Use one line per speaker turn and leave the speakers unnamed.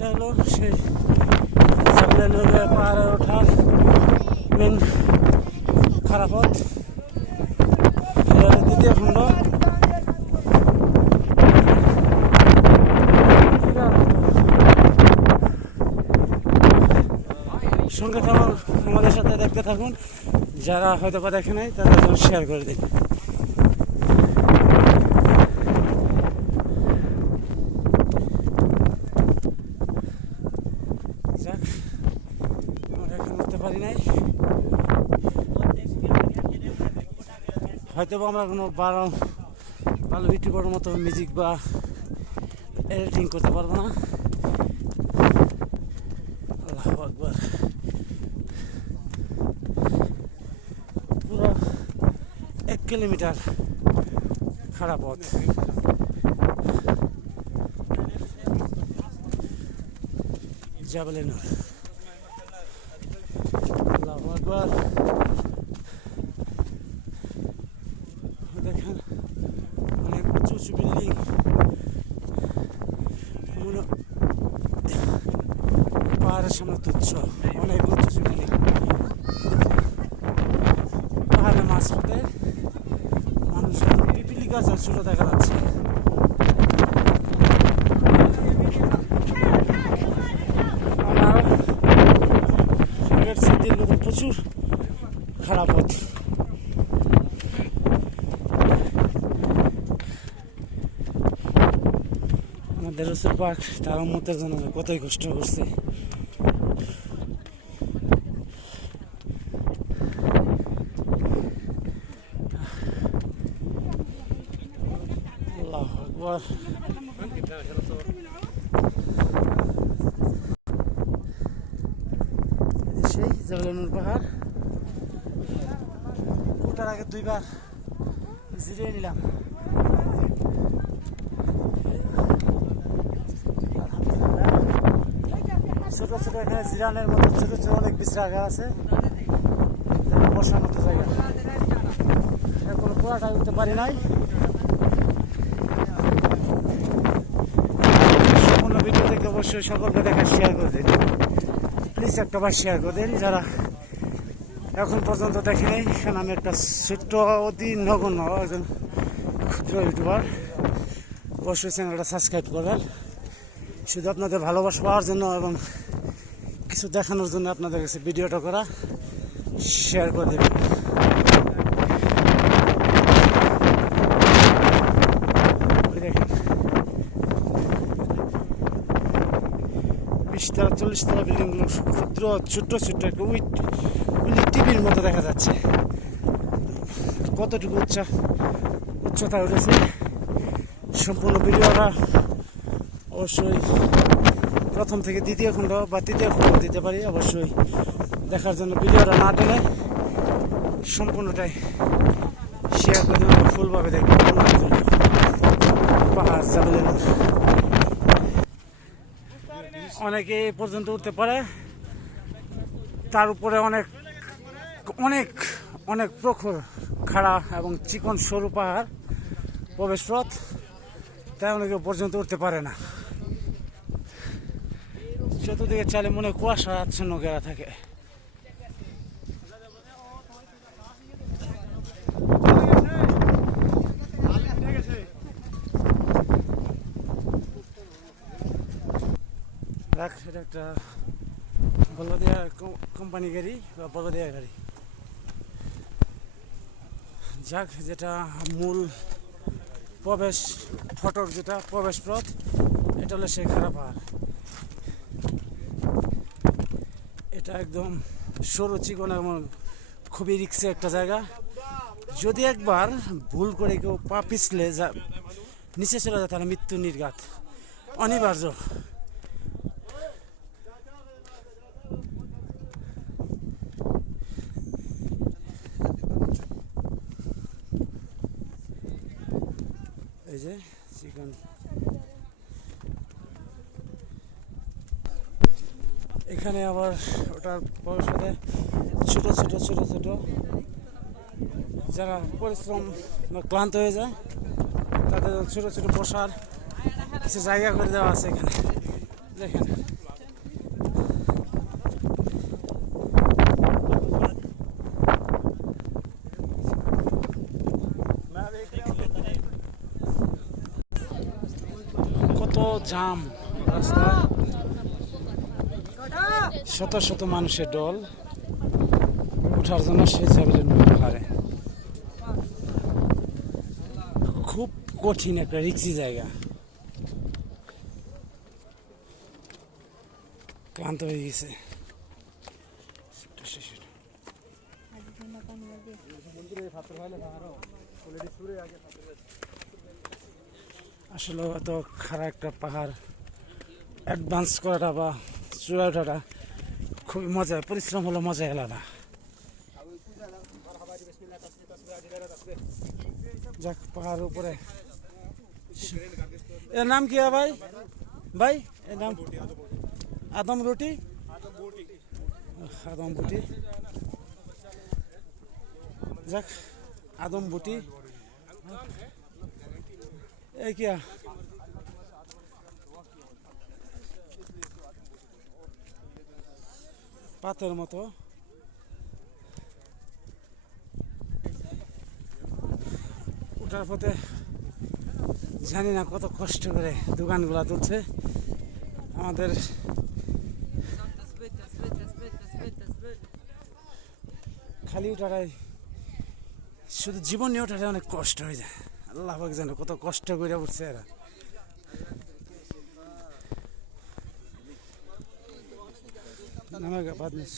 এটা হলো সেই সাবলেনের পাহাড়ে ওঠার মেন খারাপ পথ। দ্বিতীয় খণ্ড। সঙ্গে থাকুন আমাদের সাথে দেখতে থাকুন। যারা হয়তো বা দেখে নাই তারা শেয়ার করে দিন যাক আমরা এখন উঠতে পারি নাই হয়তো আমরা কোনো ভালো ভালো ইউটিউবের মতো মিউজিক বা এডিটিং করতে পারব না। আল্লাহ আকবার। পুরো এক কিলোমিটার খারাপ পথ। জাবেলেনুর আল্লাহ আকবার দেখেন অনেক উঁচু উঁচু বিল্ডিং পাহাড়ের সামনে তুচ্ছ। অনেক উঁচু উঁচু বিল্ডিং পাহাড়ের মাঝপথে মানুষের পিপিলি গাছ আর ছোট দেখা যাচ্ছে। প্রচুর খারাপ পথ। আমাদের রসুল পাক তার মতের জন্য কতই কষ্ট করছে। আল্লাহ সেই জগলানুর পাহাড়। ওটার আগে দুইবার জিরিয়ে নিলাম। ছোট ছোট এখানে জিরানের মতো, ছোট ছোট অনেক বিশ্রাগার আছে। বসার মতো জায়গা। এখনও পুরাটা উঠতে পারি নাই সম্পূর্ণ ভিডিও দেখে অবশ্যই সকলকে দেখা শেয়ার করে দিন। প্লিজ একটা বার শেয়ার করে দিন, যারা এখন পর্যন্ত দেখে নেই কারণ আমি একটা ছোট্ট অতি নগণ্য একজন ক্ষুদ্র ইউটিউবার। অবশ্যই চ্যানেলটা সাবস্ক্রাইব করবেন। শুধু আপনাদের ভালোবাসা পাওয়ার জন্য এবং কিছু দেখানোর জন্য আপনাদের কাছে ভিডিওটা করা শেয়ার করে দেবেন ওই দেখেন বিশতলা চল্লিশতলা বিল্ডিংগুলো ক্ষুদ্র ছোট্ট ছোট্ট একটা উইট টিভির মতো দেখা যাচ্ছে। কতটুকু উচ্চা, উচ্চতা উঠেছে সম্পূর্ণ ভিডিওটা অবশ্যই প্রথম থেকে দ্বিতীয় খণ্ড বা তৃতীয় খণ্ড দিতে পারি। অবশ্যই দেখার জন্য ভিডিওটা না টেনে সম্পূর্ণটাই শেয়ার করে দেবেন ফুলভাবে দেখবেন পাহাড় চাপলেন অনেকে এ পর্যন্ত উঠতে পারে। তার উপরে অনেক অনেক অনেক প্রখর খাড়া এবং চিকন সরু পাহাড় প্রবেশ পথ তাই অনেকে পর্যন্ত উঠতে পারে না। চতুর্দিকে চালে মনে কুয়াশা আচ্ছন্ন গেরা থাকে। দেখ এটা একটা বলদিয়া কোম্পানি গাড়ি বা বলদিয়া গাড়ি। যাক, যেটা মূল প্রবেশ ফটক যেটা, প্রবেশ পথ, এটা হলো সেই খারাপ এটা একদম সরু চিকন এবং খুবই রিক্সে একটা জায়গা। যদি একবার ভুল করে কেউ পা পিছলে যা নিচে চলে যায়, তাহলে মৃত্যু নির্ঘাত। অনিবার্য এই যে চিকন এখানে আবার ওটার ভবিষ্যতে ছোট ছোট ছোট ছোট যারা পরিশ্রম ক্লান্ত হয়ে যায়, তাদের ছোট ছোট বসার কিছু জায়গা করে দেওয়া আছে এখানে। দেখেন। কত জাম রাস্তায় শত শত মানুষের দল ওঠার জন্য সে যাবে পাহাড়ে খুব কঠিন একটা রিক্সি জায়গা। ক্লান্ত হয়ে গেছে। আসলে এত খারাপ একটা পাহাড় অ্যাডভান্স করাটা বা চূড়া ওঠাটা খুবই মজা, পরিশ্রম হলো মজা আলাদা। যাক, পাহাড়ের উপরে। এর নাম কি ভাই? ভাই, এর নাম? আদম রুটি? আদম বুটি। যাক, আদম বুটি। এই কিয়া পাতের মতো ওঠার পথে জানি না কত কষ্ট করে দোকানগুলা তুলছে আমাদের খালি ওঠাটাই শুধু জীবন নিয়ে ওঠাটা অনেক কষ্ট হয়ে যায় আল্লাহ জানে কত কষ্ট করে উঠছে এরা। নামাগা বাদ নেই